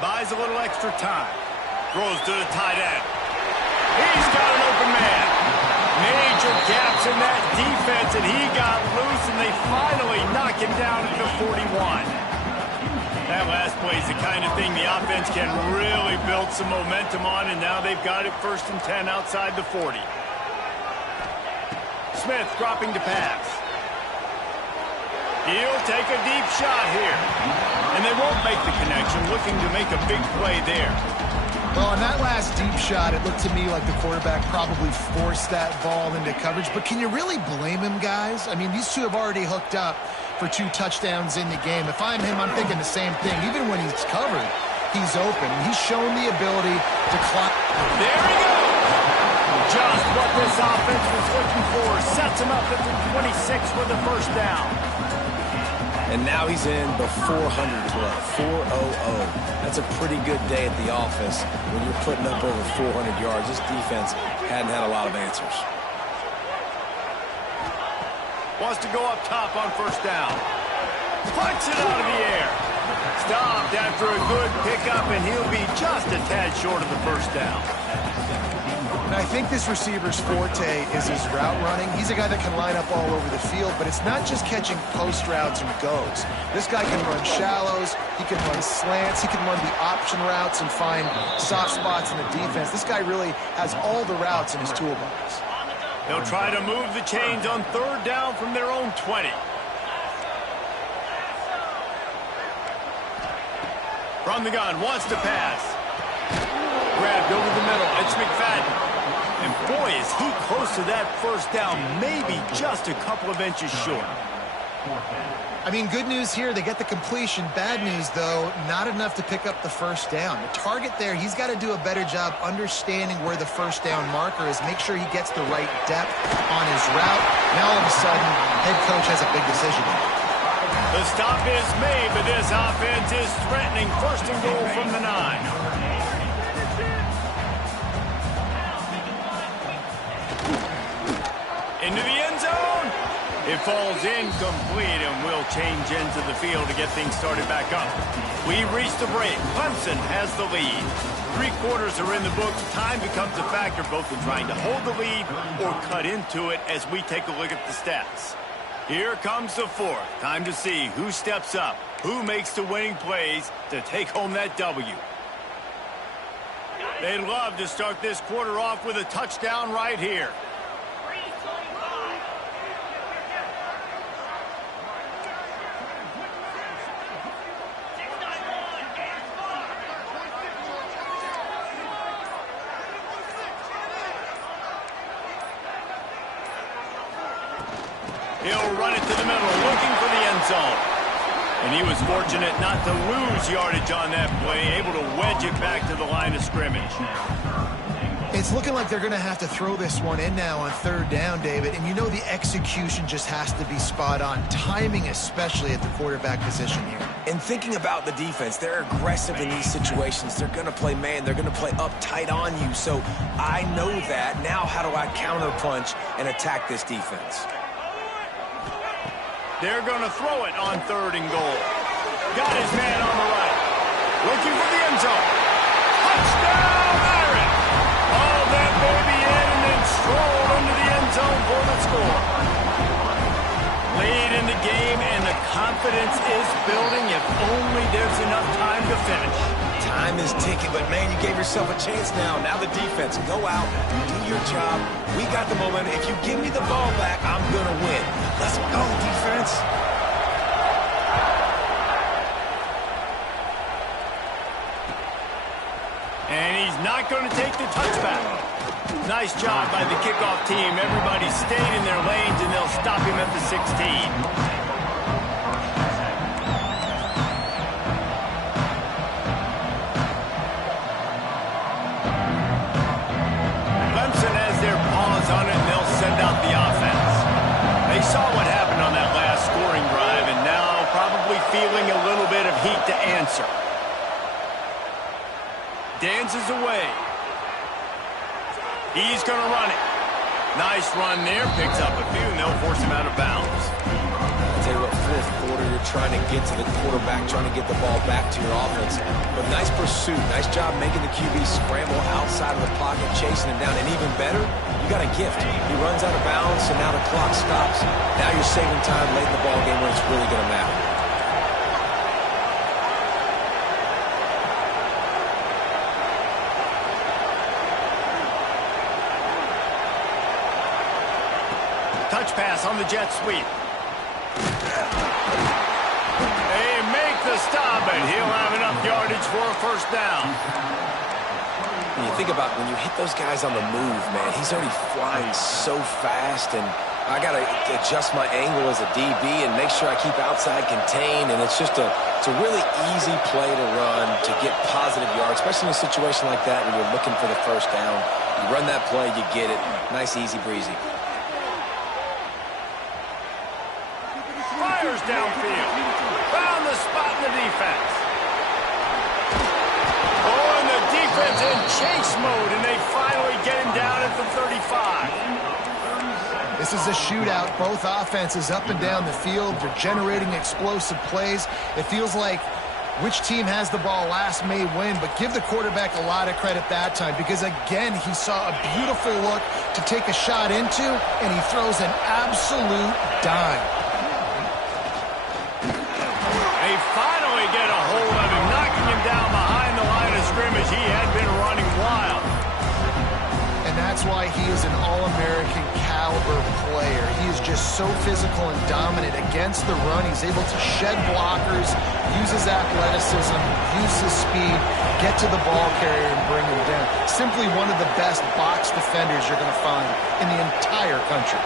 Buys a little extra time. Throws to the tight end. He's got an open man. Major gaps in that defense, and he got loose, and they finally knock him down at the 41. That last play is the kind of thing the offense can really build some momentum on, and now they've got it first and 10 outside the 40. Smith dropping to pass. He'll take a deep shot here. And they won't make the connection, looking to make a big play there. Well, on that last deep shot, it looked to me like the quarterback probably forced that ball into coverage. But can you really blame him, guys? I mean, these two have already hooked up for 2 touchdowns in the game. If I'm him, I'm thinking the same thing. Even when he's covered, he's open. He's shown the ability to climb. There he goes! Just what this offense was looking for. Sets him up at the 26 for the first down. And now he's in the 400 club, 400. That's a pretty good day at the office when you're putting up over 400 yards. This defense hadn't had a lot of answers. Wants to go up top on first down. Punts it out of the air. Stopped after a good pickup, and he'll be just a tad short of the first down. And I think this receiver's forte is his route running. He's a guy that can line up all over the field, but it's not just catching post routes and goes. This guy can run shallows, he can run slants, he can run the option routes and find soft spots in the defense. This guy really has all the routes in his toolbox. They'll try to move the chains on third down from their own 20. From the gun, wants to pass. Grabbed over the middle. It's McFadden. And boy, is he close to that first down, maybe just a couple of inches short. I mean, good news here, they get the completion. Bad news, though, not enough to pick up the first down. The target there, he's got to do a better job understanding where the first down marker is, make sure he gets the right depth on his route. Now, all of a sudden, head coach has a big decision. The stop is made, but this offense is threatening. First and goal from the 9. Into the end zone. It falls incomplete, and we'll change into the field to get things started back up. We reached the break. Clemson has the lead. 3 quarters are in the books. Time becomes a factor both in trying to hold the lead or cut into it as we take a look at the stats. Here comes the 4th. Time to see who steps up, who makes the winning plays to take home that W. They'd love to start this quarter off with a touchdown right here. He'll run it to the middle, looking for the end zone. And he was fortunate not to lose yardage on that play, able to wedge it back to the line of scrimmage. It's looking like they're going to have to throw this one in now on third down, David. And you know the execution just has to be spot on. Timing, especially at the quarterback position here. And thinking about the defense, they're aggressive in these situations. They're going to play man. They're going to play up tight on you. So I know that. Now how do I counterpunch and attack this defense? They're going to throw it on 3rd and goal. Got his man on the right. Looking for the end zone. Touchdown, Irish! All that baby in and then strolled into the end zone for the score. Late in the game, and the confidence is building if only there's enough time to finish. Time is ticking, but, man, you gave yourself a chance now. Now the defense, go out, do your job. We got the momentum. If you give me the ball back, I'm going to win. Let's go, defense. And he's not going to take the touchback. Nice job by the kickoff team. Everybody stayed in their lanes, and they'll stop him at the 16. On it, and they'll send out the offense. They saw what happened on that last scoring drive, and now probably feeling a little bit of heat to answer. Dances away. He's going to run it. Nice run there. Picks up a few, and they'll force him out of bounds. I'll tell you what, fourth quarter, you're trying to get to the quarterback, trying to get the ball back to your offense. But nice pursuit. Nice job making the QB scramble outside of the pocket, chasing him down. And even better, you got a gift. He runs out of bounds, so now the clock stops. Now you're saving time late in the ball game when it's really going to matter. Touch pass on the jet sweep. They make the stop, and he'll have enough yardage for a first down. When you think about when you hit those guys on the move, man, he's already flying so fast, and I got to adjust my angle as a DB and make sure I keep outside contained, and it's just it's a really easy play to run to get positive yards, especially in a situation like that when you're looking for the first down. You run that play, you get it. Nice, easy breezy. Fires downfield. Found the spot in the defense. Oh, and the defense in chase mode, and they finally get him down at the 35. This is a shootout. Both offenses up and down the field. They're generating explosive plays. It feels like which team has the ball last may win, but give the quarterback a lot of credit that time because, again, he saw a beautiful look to take a shot into, and he throws an absolute dime. They finally get a hold of him, knocking him down behind the line of scrimmage. He had been running wild. And that's why he is an All-American caliber player. He is just so physical and dominant against the run. He's able to shed blockers, use his athleticism, use his speed, get to the ball carrier and bring him down. Simply one of the best box defenders you're going to find in the entire country.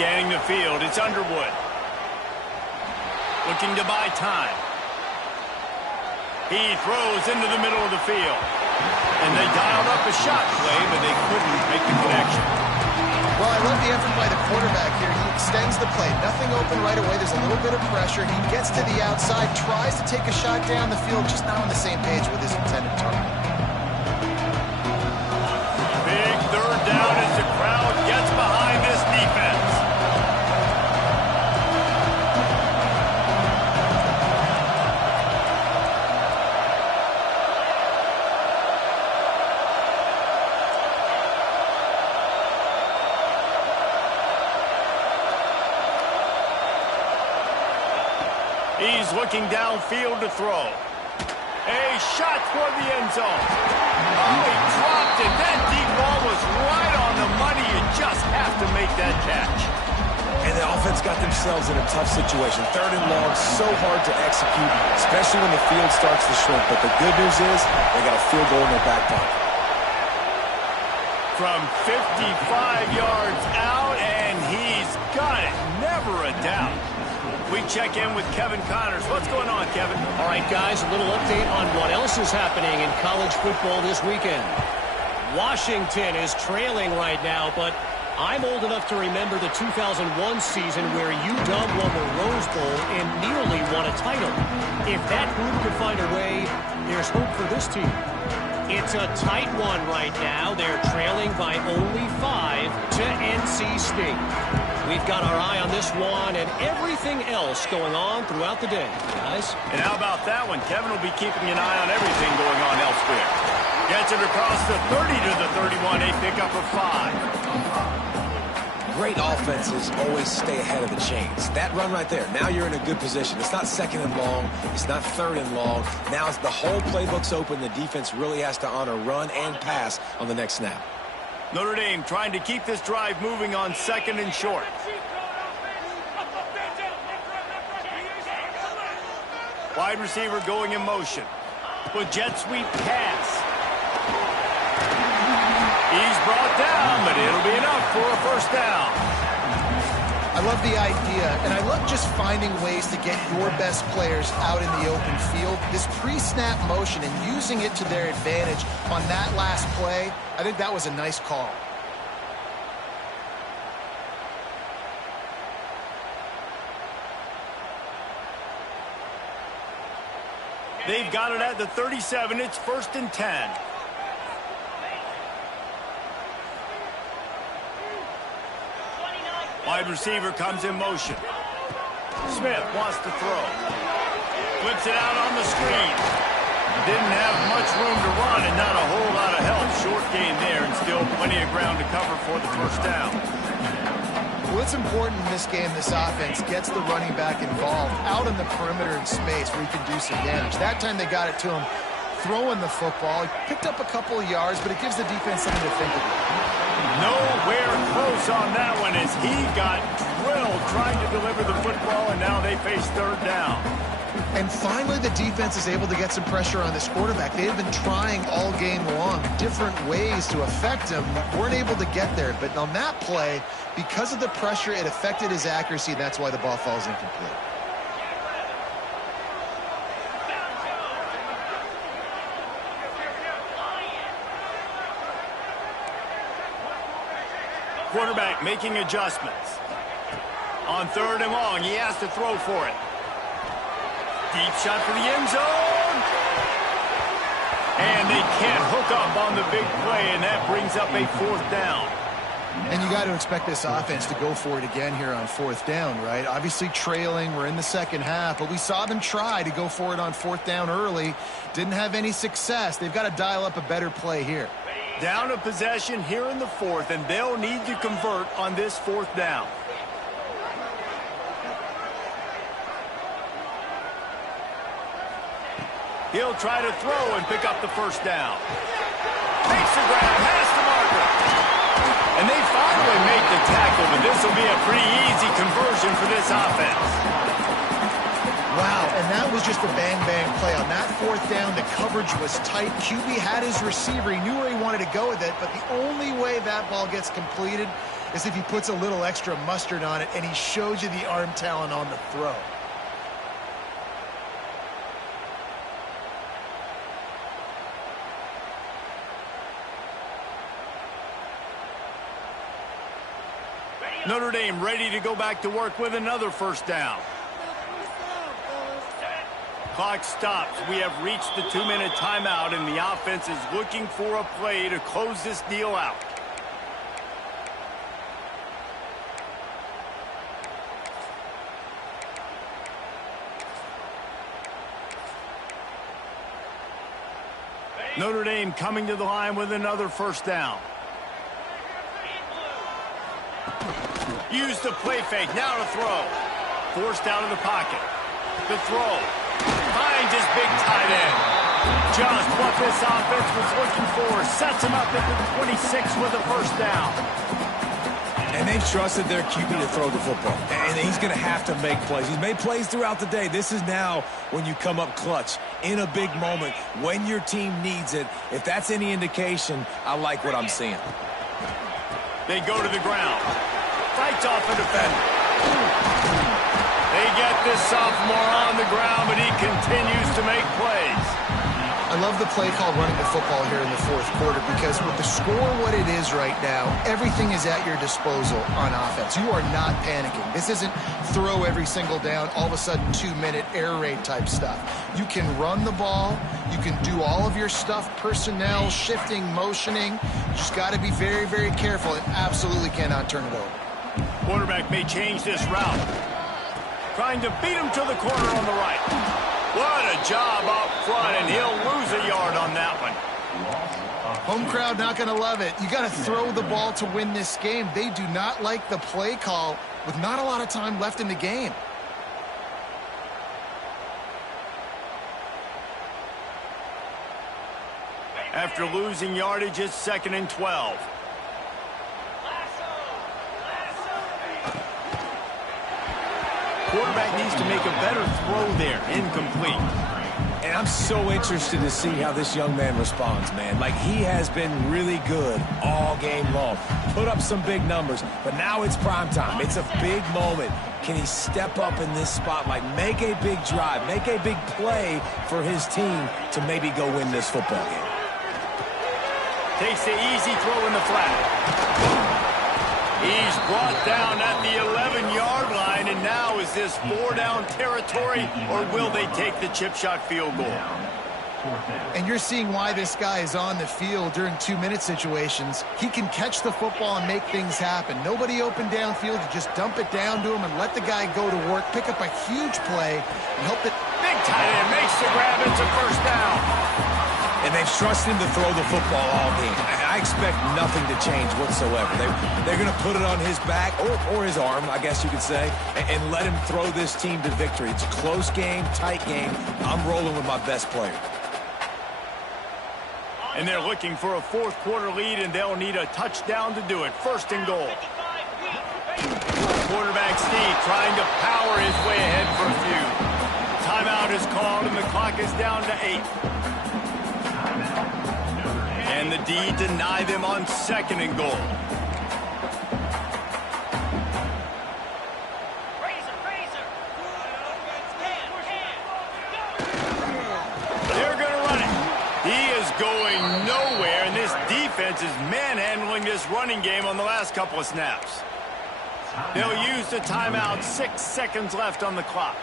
Scanning the field, it's Underwood. Looking to buy time. He throws into the middle of the field. And they dialed up a shot play, but they couldn't make the connection. Well, I love the effort by the quarterback here. He extends the play. Nothing open right away. There's a little bit of pressure. He gets to the outside, tries to take a shot down the field, just not on the same page with his intended target. Big third down as the crowd gets behind this defense. He's looking downfield to throw. A shot toward the end zone. Oh, he dropped it. That deep ball was right on the money. You just have to make that catch. And the offense got themselves in a tough situation. Third and long, so hard to execute, especially when the field starts to shrink. But the good news is they got a field goal in their back pocket. From 55 yards out, and he's got it. Never a doubt. We check in with Kevin Connors. What's going on, Kevin? All right, guys, a little update on what else is happening in college football this weekend. Washington is trailing right now, but I'm old enough to remember the 2001 season where UW won the Rose Bowl and nearly won a title. If that group could find a way, there's hope for this team. It's a tight one right now. They're trailing by only 5 to NC State. We've got our eye on this one and everything else going on throughout the day, guys. And how about that one? Kevin will be keeping an eye on everything going on elsewhere. Gets it across the 30 to the 31, a pickup of 5. Great offenses always stay ahead of the chains. That run right there, now you're in a good position. It's not second and long. It's not third and long. Now it's the whole playbook's open. The defense really has to honor run and pass on the next snap. Notre Dame trying to keep this drive moving on second and short. Wide receiver going in motion. With jet sweep pass. He's brought down, but it'll be enough for a first down. I love the idea, and I love just finding ways to get your best players out in the open field. This pre-snap motion and using it to their advantage on that last play, I think that was a nice call. They've got it at the 37. It's 1st and 10. Wide receiver comes in motion. Smith wants to throw. Flips it out on the screen. Didn't have much room to run and not a whole lot of help. Short gain there and still plenty of ground to cover for the first down. Well, it's important in this game this offense gets the running back involved out in the perimeter in space where he can do some damage. That time they got it to him throwing the football. He picked up a couple of yards, but it gives the defense something to think about. Nowhere close on that one as he got drilled trying to deliver the football, and now they face third down. And finally, the defense is able to get some pressure on this quarterback. They have been trying all game long different ways to affect him. Weren't able to get there, but on that play, because of the pressure, it affected his accuracy. That's why the ball falls incomplete. Quarterback making adjustments. On 3rd and long, he has to throw for it. Deep shot for the end zone. And they can't hook up on the big play, and that brings up a 4th down. And you got to expect this offense to go for it again here on 4th down, right? Obviously trailing, we're in the second half, but we saw them try to go for it on 4th down early. Didn't have any success. They've got to dial up a better play here. Down a possession here in the 4th, and they'll need to convert on this 4th down. He'll try to throw and pick up the first down. Takes the grab, past the marker. And they finally make the tackle, but this will be a pretty easy conversion for this offense. Wow, and that was just a bang-bang play. On that 4th down, the coverage was tight. QB had his receiver. He knew where he wanted to go with it, but the only way that ball gets completed is if he puts a little extra mustard on it, and he shows you the arm talent on the throw. Notre Dame ready to go back to work with another first down. Clock stops. We have reached the 2-minute timeout, and the offense is looking for a play to close this deal out. Notre Dame coming to the line with another first down. Use the play fake. Now to throw. Forced out of the pocket. The throw. Finds his big tight end. Just what this offense was looking for. Sets him up at the 26 with a first down. And they've trusted their QB to throw the football. And he's going to have to make plays. He's made plays throughout the day. This is now when you come up clutch in a big moment when your team needs it. If that's any indication, I like what I'm seeing. They go to the ground. Fights off a defender. They get this sophomore on the ground, but he continues to make plays. I love the play call running the football here in the fourth quarter because with the score what it is right now, everything is at your disposal on offense. You are not panicking. This isn't throw every single down, all of a sudden 2-minute air raid type stuff. You can run the ball. You can do all of your stuff, personnel, shifting, motioning. You just got to be very, very careful and absolutely cannot turn it over. Quarterback may change this route. Trying to beat him to the corner on the right. What a job up front, and he'll lose a yard on that one. Home crowd not going to love it. You got to throw the ball to win this game. They do not like the play call with not a lot of time left in the game. After losing yardage, it's 2nd and 12. Quarterback needs to make a better throw there. Incomplete. And I'm so interested to see how this young man responds, man. Like, he has been really good all game long. Put up some big numbers, but now it's prime time. It's a big moment. Can he step up in this spotlight, make a big drive, make a big play for his team to maybe go win this football game? Takes the easy throw in the flat. He's brought down at the 11-yard line, and now is this 4-down territory, or will they take the chip shot field goal? And you're seeing why this guy is on the field during 2-minute situations. He can catch the football and make things happen. Nobody open downfield. You just dump it down to him and let the guy go to work, pick up a huge play, and hope that... Big tight end makes the grab. It's a first down. And they've trusted him to throw the football all game. I expect nothing to change whatsoever. They're going to put it on his back, or his arm, I guess you could say, and let him throw this team to victory. It's a close game, tight game. I'm rolling with my best player. And they're looking for a fourth quarter lead, and they'll need a touchdown to do it. 1st and goal. Quarterback Steve trying to power his way ahead for a few. Timeout is called, and the clock is down to 8. And the D deny them on 2nd and goal. They're going to run it. He is going nowhere, and this defense is manhandling this running game on the last couple of snaps. They'll use the timeout. 6 seconds left on the clock.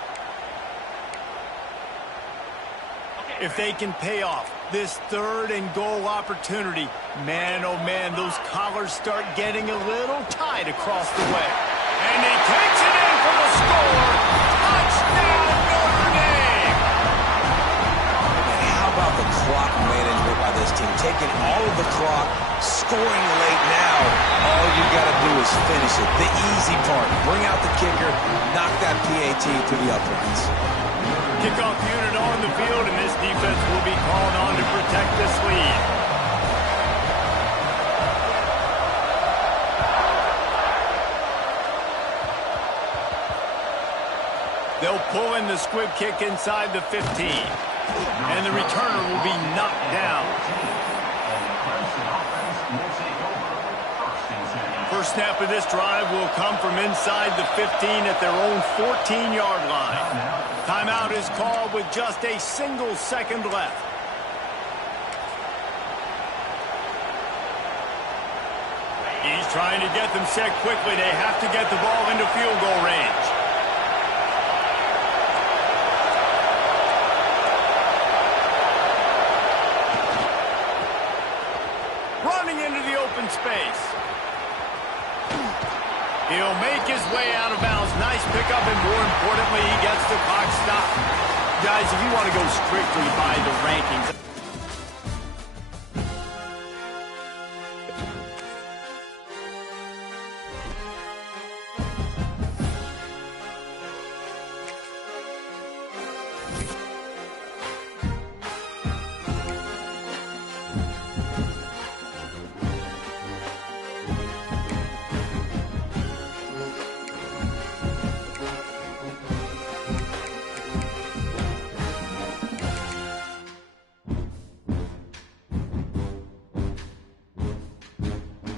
If they can pay off this 3rd and goal opportunity, man, oh man, those collars start getting a little tight across the way. And he takes it in for the score. Touchdown, Notre Dame! And how about the clock management by this team? Taking all of the clock, scoring late now. All you got to do is finish it. The easy part. Bring out the kicker, knock that PAT through the uprights. Kickoff unit on the field, and this defense will be called on to protect this lead. They'll pull in the squib kick inside the 15, and the returner will be knocked down. First snap of this drive will come from inside the 15 at their own 14-yard line. Timeout is called with just a single second left. He's trying to get them set quickly. They have to get the ball into field goal range. Running into the open space. He'll make his way out of bounds. Nice pickup, and more importantly, he gets the clock stopped. Guys, if you want to go strictly by the rankings,